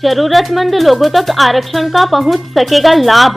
जरूरतमंद लोगों तक आरक्षण का पहुंच सकेगा लाभ।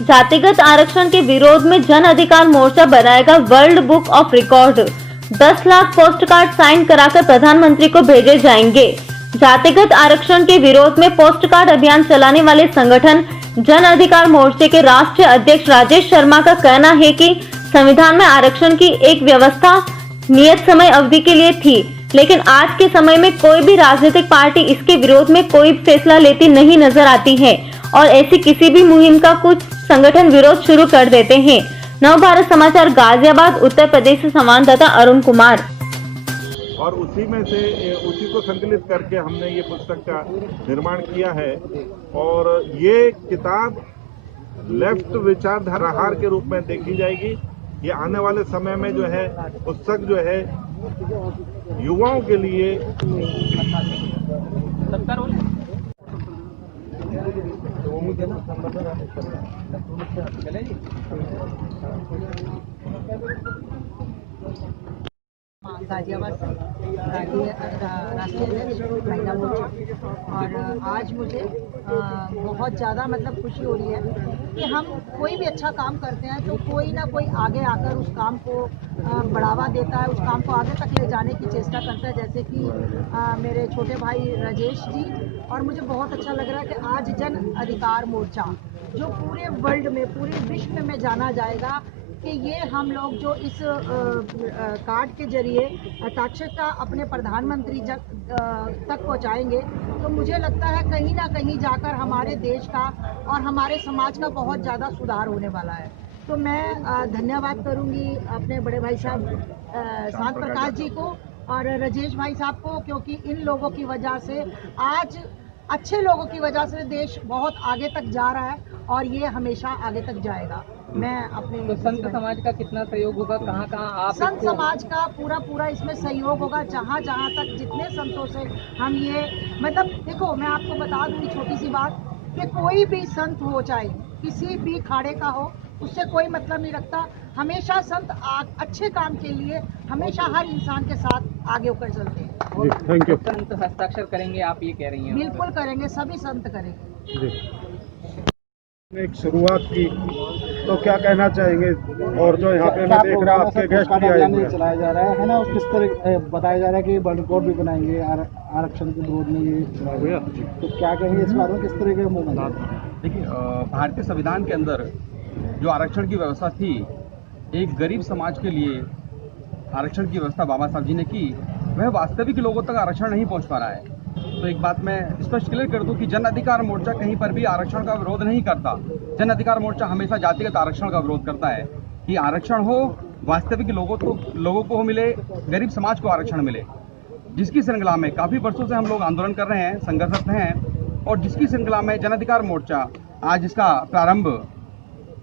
जातिगत आरक्षण के विरोध में जन अधिकार मोर्चा बनाएगा world book of record. 10 lakh post card sign कराकर प्रधानमंत्री को भेजे जाएंगे। जातिगत आरक्षण के विरोध में पोस्ट कार्ड अभियान चलाने वाले संगठन जन अधिकार मोर्चे के राष्ट्रीय अध्यक्ष राजेश शर्मा का कहना है कि संविधान में आरक्षण की एक व्यवस्था नियत समय अवधि के लिए थी, लेकिन आज के समय में कोई भी राजनीतिक पार्टी इसके विरोध में कोई फैसला लेती नहीं नजर आती है और ऐसी किसी भी मुहिम का कुछ संगठन विरोध शुरू कर देते हैं। नवभारत समाचार गाजियाबाद उत्तर प्रदेश से संवाददाता अरुण कुमार। और उसी में से उसी को संकलित करके हमने ये पुस्तक का निर्माण किया है और ये किताब लेफ्ट विचारधारा के रूप में देखी जाएगी। ये आने वाले समय में जो है पुस्तक जो है युवाओं के लिए गाजियाबाद से राष्ट्रीय अध्यक्ष महिला मोर्चा। और आज मुझे बहुत ज़्यादा मतलब खुशी हो रही है कि हम कोई भी अच्छा काम करते हैं तो कोई ना कोई आगे आकर उस काम को बढ़ावा देता है, उस काम को आगे तक ले जाने की चेष्टा करता है, जैसे कि मेरे छोटे भाई राजेश जी। और मुझे बहुत अच्छा लग रहा है कि आज जन अधिकार मोर्चा जो पूरे वर्ल्ड में, पूरे विश्व में जाना जाएगा कि ये हम लोग जो इस कार्ड के जरिए हस्ताक्षर अपने प्रधानमंत्री तक पहुंचाएंगे, तो मुझे लगता है कहीं ना कहीं जाकर हमारे देश का और हमारे समाज का बहुत ज़्यादा सुधार होने वाला है। तो मैं धन्यवाद करूंगी अपने बड़े भाई साहब शांत प्रकाश जी को और राजेश भाई साहब को, क्योंकि इन लोगों की वजह से आज अच्छे लोगों की वजह से देश बहुत आगे तक जा रहा है और ये हमेशा आगे तक जाएगा। मैं अपने तो संत समाज का कितना सहयोग होगा, कहाँ कहाँ आप संत समाज का पूरा इसमें सहयोग होगा। जहाँ तक जितने संतों से हम ये मतलब देखो, मैं आपको बता दूँ छोटी सी बात कि कोई भी संत हो, चाहे किसी भी खाड़े का हो, उससे कोई मतलब नहीं रखता। हमेशा संत अच्छे काम के लिए हमेशा हर इंसान के साथ आगे होकर चलते हैं। Thank you. संत हस्ताक्षर करेंगे, आप ये कह रही हैं? बिल्कुल करेंगे, सभी संत करेंगे। एक शुरुआत की तो क्या कहना चाहेंगे? और जो यहाँ पे मैं देख रहा आपके गेस्ट भी आए हुए हैं, चलाया जा रहा है ना, और किस तरह बताया जा रहा है कि वर्ल्ड रिकॉर्ड भी बनाएंगे आरक्षण के विरोध में ये चलाया, तो क्या कहेंगे इस बारे में, किस तरह के मूवमेंट? देखिए, भारतीय संविधान के अंदर जो आरक्षण की व्यवस्था थी, एक गरीब समाज के लिए आरक्षण की व्यवस्था बाबा साहब जी ने की, वह वास्तविक लोगों तक आरक्षण नहीं पहुंच पा रहा है। तो एक बात मैं स्पष्ट क्लियर कर दूं कि जन अधिकार मोर्चा कहीं पर भी आरक्षण का विरोध नहीं करता। जन अधिकार मोर्चा हमेशा जातिगत आरक्षण का विरोध करता है कि आरक्षण हो, वास्तविक लोगों को मिले, गरीब समाज को आरक्षण मिले। जिसकी श्रृंखला में काफ़ी वर्षों से हम लोग आंदोलन कर रहे हैं, संघर्षरत हैं, और जिसकी श्रृंखला में जन अधिकार मोर्चा आज इसका प्रारंभ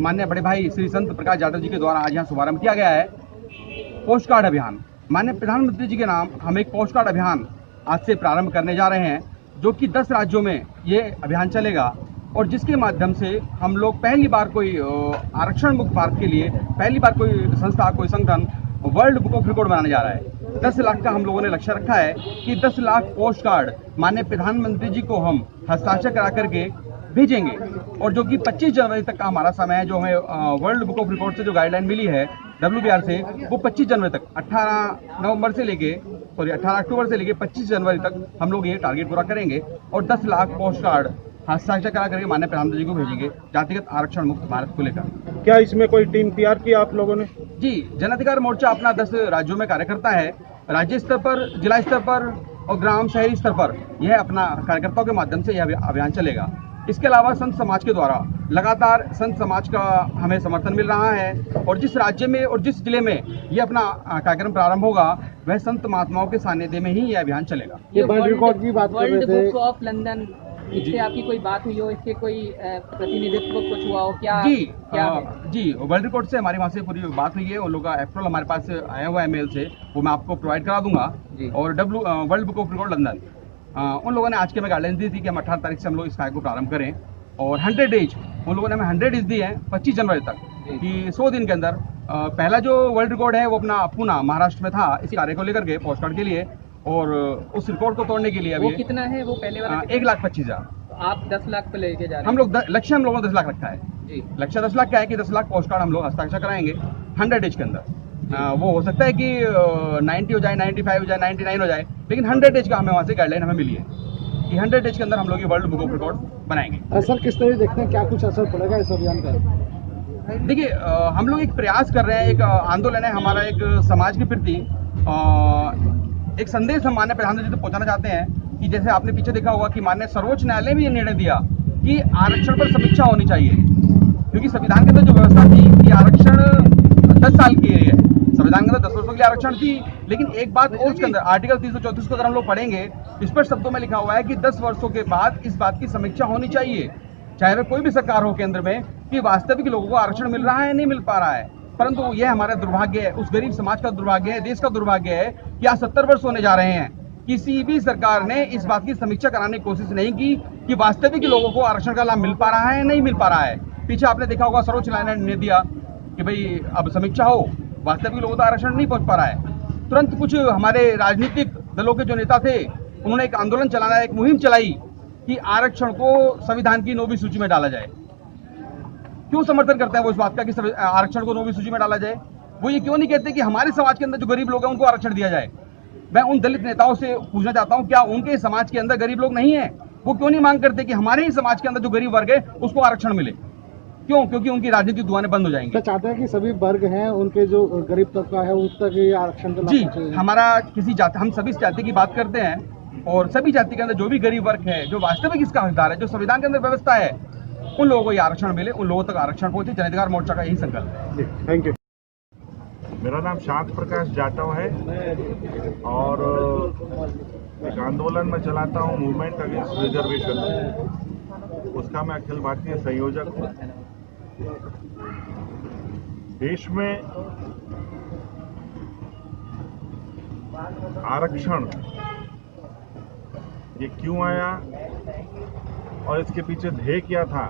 माननीय बड़े भाई श्री संत प्रकाश यादव जी के द्वारा आज यहाँ शुभारंभ किया गया है। पोस्ट कार्ड अभियान, माननीय प्रधानमंत्री जी के नाम हम एक पोस्ट कार्ड अभियान आज से प्रारंभ करने जा रहे हैं, जो कि 10 राज्यों में ये अभियान चलेगा और जिसके माध्यम से हम लोग पहली बार कोई आरक्षण मुक्त भारत के लिए पहली बार कोई संस्था, कोई संगठन वर्ल्ड बुक ऑफ रिकॉर्ड बनाने जा रहा है। 10 लाख का हम लोगों ने लक्ष्य रखा है कि 10 लाख पोस्ट कार्ड माननीय प्रधानमंत्री जी को हम हस्ताक्षर करा करके भेजेंगे, और जो कि 25 जनवरी तक का हमारा समय है। जो हमें वर्ल्ड बुक ऑफ रिकॉर्ड से जो गाइडलाइन मिली है WBR से, वो 25 जनवरी तक 18 अक्टूबर से लेके 25 जनवरी तक हम लोग ये टारगेट पूरा करेंगे और 10 लाख पोस्ट कार्ड हस्ताक्षर करा करके माननीय प्रधानमंत्री जी को भेजेंगे जातिगत आरक्षण मुक्त भारत को लेकर। क्या इसमें कोई टीम तैयार की आप लोगों ने? जी, जन अधिकार मोर्चा अपना 10 राज्यों में कार्य करता है। राज्य स्तर पर, जिला स्तर पर और ग्राम शहरी स्तर पर यह अपना कार्यकर्ताओं के माध्यम से यह अभियान चलेगा। इसके अलावा संत समाज के द्वारा लगातार संत समाज का हमें समर्थन मिल रहा है और जिस राज्य में और जिस जिले में ये अपना कार्यक्रम प्रारंभ होगा, वह संत महात्माओं के सानिध्य में ही यह अभियान चलेगा। ये वर्ल्ड रिकॉर्ड की बात कर रहे थे, वर्ल्ड बुक ऑफ लंदन, इससे आपकी कोई बात हुई हो, इसके कोई प्रतिनिधित्व कुछ हुआ हो क्या? जी, वर्ल्ड रिकॉर्ड से हमारी वहाँ से पूरी बात हुई है। उन लोगों का एप्रोल हमारे पास आया हुआ है मेल से, वो मैं आपको प्रोवाइड करा दूंगा। और world book of record London, उन लोगों ने आज के में गाइडलाइंस दी थी कि हम 18 तारीख से हम लोग इस कार्य को प्रारंभ करें और 100 डेज उन लोगों ने हमें 100 डेज दी है 25 जनवरी तक कि 100 दिन के अंदर पहला जो वर्ल्ड रिकॉर्ड है वो अपना पूना महाराष्ट्र में था इस कार्य को लेकर के पोस्ट कार्ड के लिए, और उस रिकॉर्ड को तोड़ने के लिए वो अभी कितना है, वो पहले वाला 1,25,000। आप 10 लाख पे लेके जा रहे हम लोग लक्ष्य हम लोगों ने 10 लाख रखा है। हैं जी। लक्ष्य 10 लाख क्या है कि 10 लाख पोस्ट कार्ड हम लोग हस्ताक्षर कराएंगे 100 डेज के अंदर। वो हो सकता है कि 90 हो जाए, 95 हो जाए, 99 हो जाए, लेकिन 100 डेज का हमें वहाँ से गाइडलाइन हमें मिली है कि 100 डेज के अंदर हम लोग ये वर्ल्ड बुक ऑफ रिकॉर्ड बनाएंगे। सर किस तरह देखते हैं, क्या कुछ असर पड़ेगा इस अभियान का? देखिए हम लोग एक प्रयास कर रहे हैं, एक आंदोलन है हमारा, एक समाज के प्रति एक संदेश हम माननीय प्रधानमंत्री तक पहुंचाना चाहते हैं कि जैसे आपने पीछे देखा होगा कि माननीय सर्वोच्च न्यायालय भी ये निर्णय दिया कि आरक्षण पर समीक्षा होनी चाहिए, क्योंकि संविधान के अंदर जो व्यवस्था थी कि आरक्षण 10 साल की है, संविधान के अंदर 10 वर्षों के लिए आरक्षण थी, लेकिन एक बात और उसके अंदर आर्टिकल 334 को अगर हम लोग पढ़ेंगे, स्पष्ट शब्दों में लिखा हुआ है कि 10 वर्षों के बाद इस बात की समीक्षा होनी चाहिए, चाहे वह कोई भी सरकार हो केंद्र में, कि वास्तविक लोगों को आरक्षण मिल रहा है नहीं मिल पा रहा है। परंतु यह हमारा दुर्भाग्य है, उस गरीब समाज का दुर्भाग्य है, देश का दुर्भाग्य है कि आज 70 वर्ष होने जा रहे हैं, किसी भी सरकार ने इस बात की समीक्षा कराने की कोशिश नहीं की कि वास्तविक लोगों को आरक्षण का लाभ मिल पा रहा है नहीं मिल पा रहा है। पीछे आपने देखा होगा सर्वोच्च न्यायालय ने निर्णय दिया कि भाई अब समीक्षा हो, वास्तविक लोगों तक आरक्षण नहीं पहुंच पा रहा है। तुरंत कुछ हमारे राजनीतिक दलों के जो नेता थे, उन्होंने एक आंदोलन चलाना, एक मुहिम चलाई कि आरक्षण को संविधान की 9वीं सूची में डाला जाए। क्यों समर्थन करते हैं वो इस बात का कि आरक्षण को 9वीं सूची में डाला जाए? वो ये क्यों नहीं कहते कि हमारे समाज के अंदर जो गरीब लोग हैं उनको आरक्षण दिया जाए? मैं उन दलित नेताओं से पूछना चाहता हूं, क्या उनके समाज के अंदर गरीब लोग नहीं है? वो क्यों नहीं मांग करते कि हमारे ही समाज के अंदर जो गरीब वर्ग है उसको आरक्षण मिले? क्यों? क्योंकि उनकी राजनीतिक दुआएं बंद हो जाएंगी। तो चाहते हैं कि सभी वर्ग हैं उनके जो गरीब तबका है उस तक ये आरक्षण का लाभ जी, पहुंचे। हमारा किसी जाति, हम सभी जाति की बात करते हैं और सभी जाति के अंदर जो भी गरीब वर्ग है, जो वास्तविक इसका हकदार है, जो संविधान के अंदर व्यवस्था है, उन लोगों को ये आरक्षण मिले, उन लोगों तक आरक्षण पहुंचे। जन अधिकार मोर्चा का यही संकल्प है। Thank you. मेरा नाम शांत प्रकाश जाटव है और एक आंदोलन में चलाता हूँ, मूवमेंट अगेंस्ट रिजर्वेशन, उसका मैं अखिल भारतीय संयोजक हूँ। देश में आरक्षण ये क्यों आया और इसके पीछे ध्येय क्या था,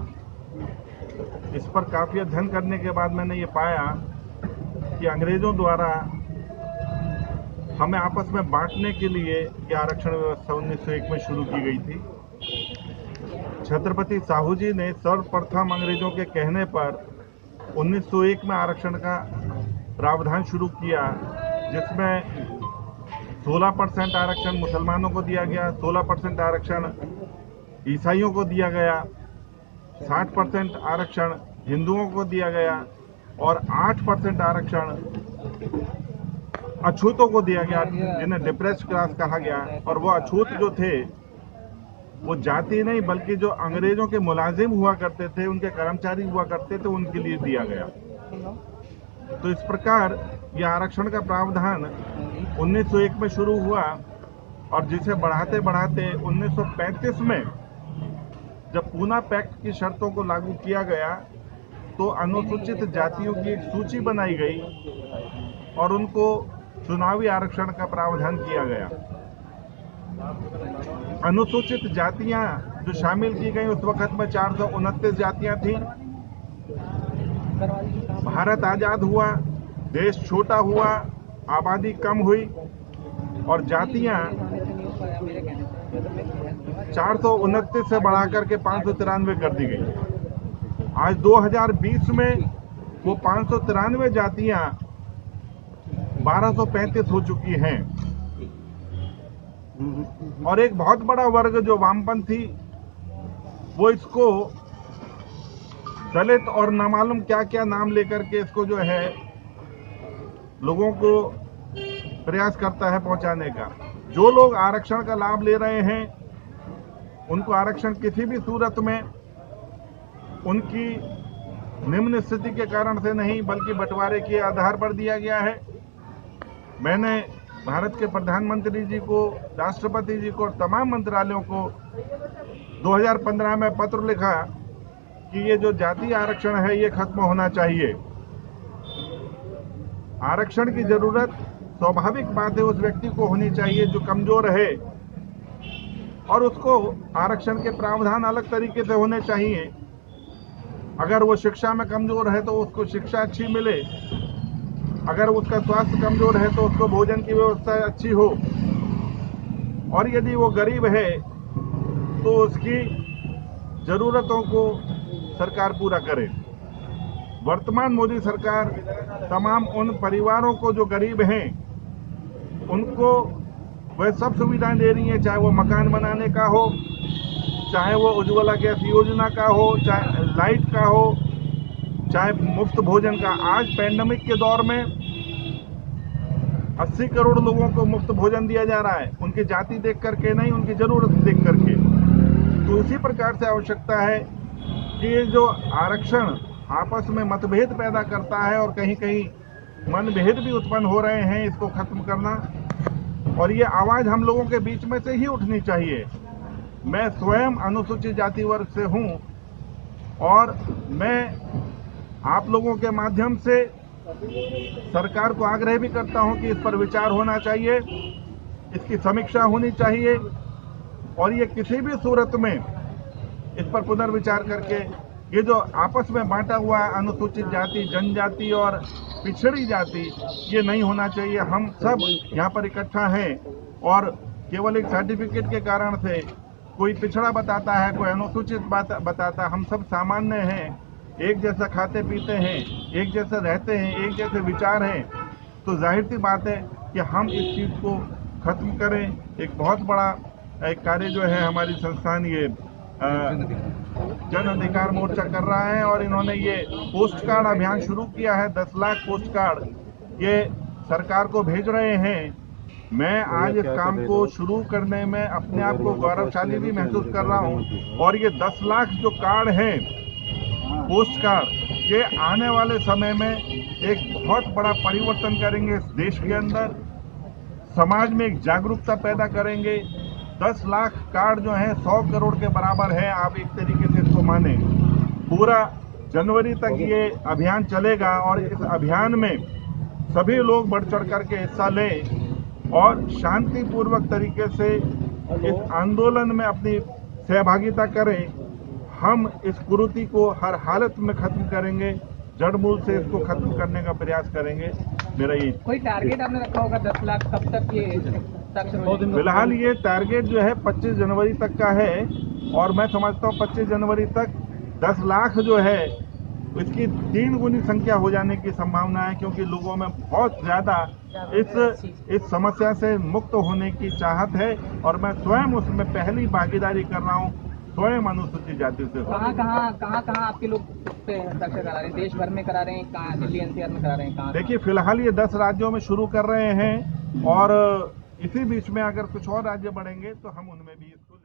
इस पर काफी अध्ययन करने के बाद मैंने ये पाया कि अंग्रेजों द्वारा हमें आपस में बांटने के लिए ये आरक्षण व्यवस्था 1901 में शुरू की गई थी। छत्रपति साहू जी ने सर्वप्रथम अंग्रेजों के कहने पर 1901 में आरक्षण का प्रावधान शुरू किया, जिसमें 16% आरक्षण मुसलमानों को दिया गया, 16% आरक्षण ईसाइयों को दिया गया, 60% आरक्षण हिंदुओं को दिया गया और 8% आरक्षण अछूतों को दिया गया, जिन्हें डिप्रेस्ड क्लास कहा गया। और वो अछूत जो थे वो जाति नहीं बल्कि जो अंग्रेजों के मुलाजिम हुआ करते थे, उनके कर्मचारी हुआ करते थे, उनके लिए दिया गया। तो इस प्रकार ये आरक्षण का प्रावधान 1901 में शुरू हुआ और जिसे बढ़ाते बढ़ाते 1935 में जब पूना पैक्ट की शर्तों को लागू किया गया तो अनुसूचित जातियों की एक सूची बनाई गई और उनको चुनावी आरक्षण का प्रावधान किया गया। अनुसूचित जातियां जो शामिल की गई उस वक्त में 429 जातियां थीं। भारत आजाद हुआ, देश छोटा हुआ, आबादी कम हुई और जातियां 429 से बढ़ाकर के 593 कर दी गई। आज 2020 में वो 593 जातियां 1235 हो चुकी हैं और एक बहुत बड़ा वर्ग जो वामपंथी वो इसको दलित और न मालूम क्या क्या नाम लेकर के इसको जो है लोगों को प्रयास करता है पहुंचाने का। जो लोग आरक्षण का लाभ ले रहे हैं उनको आरक्षण किसी भी सूरत में उनकी निम्न स्थिति के कारण से नहीं बल्कि बंटवारे के आधार पर दिया गया है। मैंने भारत के प्रधानमंत्री जी को, राष्ट्रपति जी को और तमाम मंत्रालयों को 2015 में पत्र लिखा कि ये जो जातीय आरक्षण है ये खत्म होना चाहिए। आरक्षण की जरूरत स्वाभाविक बात है उस व्यक्ति को होनी चाहिए जो कमजोर है और उसको आरक्षण के प्रावधान अलग तरीके से होने चाहिए। अगर वो शिक्षा में कमजोर है तो उसको शिक्षा अच्छी मिले, अगर उसका स्वास्थ्य कमजोर है तो उसको भोजन की व्यवस्था अच्छी हो, और यदि वो गरीब है तो उसकी जरूरतों को सरकार पूरा करे। वर्तमान मोदी सरकार तमाम उन परिवारों को जो गरीब हैं उनको वह सब सुविधाएं दे रही है, चाहे वो मकान बनाने का हो, चाहे वो उज्ज्वला गैस योजना का हो, चाहे लाइट का हो, चाहे मुफ्त भोजन का। आज पैंडेमिक के दौर में 80 करोड़ लोगों को मुफ्त भोजन दिया जा रहा है, उनकी जाति देख करके नहीं, उनकी जरूरत देख करके। तो इसी प्रकार से आवश्यकता है कि ये जो आरक्षण आपस में मतभेद पैदा करता है और कहीं कहीं मनभेद भी उत्पन्न हो रहे हैं, इसको खत्म करना, और ये आवाज हम लोगों के बीच में से ही उठनी चाहिए। मैं स्वयं अनुसूचित जाति वर्ग से हूं और मैं आप लोगों के माध्यम से सरकार को आग्रह भी करता हूं कि इस पर विचार होना चाहिए, इसकी समीक्षा होनी चाहिए और ये किसी भी सूरत में इस पर पुनर्विचार करके ये जो आपस में बांटा हुआ है अनुसूचित जाति, जनजाति और पिछड़ी जाति, ये नहीं होना चाहिए। हम सब यहाँ पर इकट्ठा हैं और केवल एक सर्टिफिकेट के कारण से कोई पिछड़ा बताता है, कोई अनुसूचित बताता है, हम सब सामान्य हैं, एक जैसा खाते पीते हैं, एक जैसे रहते हैं, एक जैसे विचार हैं। तो जाहिर सी बात है कि हम इस चीज़ को खत्म करें। एक बहुत बड़ा एक कार्य जो है हमारी संस्थान ये जन अधिकार मोर्चा कर रहा है और इन्होंने ये पोस्ट कार्ड अभियान शुरू किया है। 10 लाख पोस्ट कार्ड ये सरकार को भेज रहे हैं। मैं आज इस काम को शुरू करने में अपने आप को गौरवशाली भी महसूस कर रहा हूं और ये 10 लाख जो कार्ड हैं पोस्ट कार्ड, ये आने वाले समय में एक बहुत बड़ा परिवर्तन करेंगे इस देश के अंदर, समाज में एक जागरूकता पैदा करेंगे। 10 लाख कार्ड जो है 100 करोड़ के बराबर है, आप एक तरीके से इसको माने। पूरा जनवरी तक ये अभियान चलेगा और इस अभियान में सभी लोग बढ़ चढ़ करके हिस्सा लें और शांतिपूर्वक तरीके से इस आंदोलन में अपनी सहभागिता करें। हम इस कुरीति को हर हालत में खत्म करेंगे, जड़ मूल से इसको खत्म करने का प्रयास करेंगे। मेरा ये कोई टारगेट आपने रखा होगा 10 लाख कब तक ये फिलहाल ये टारगेट जो है 25 जनवरी तक का है और मैं समझता हूँ 25 जनवरी तक 10 लाख जो है इसकी 3 गुनी संख्या हो जाने की संभावना है, क्योंकि लोगों में बहुत ज्यादा इस समस्या से मुक्त होने की चाहत है और मैं स्वयं उसमें पहली भागीदारी कर रहा हूँ, स्वयं अनुसूचित जाति से। कहाँ आपके लोग पे हस्ताक्षर करा रहे हैं? देश भर में करा रहे हैं, कहाँ दिल्ली एनसीआर में करा रहे हैं, कहाँ? देखिए फिलहाल ये 10 राज्यों में शुरू कर रहे हैं और इसी बीच में अगर कुछ और राज्य बढ़ेंगे तो हम उनमें भी इसको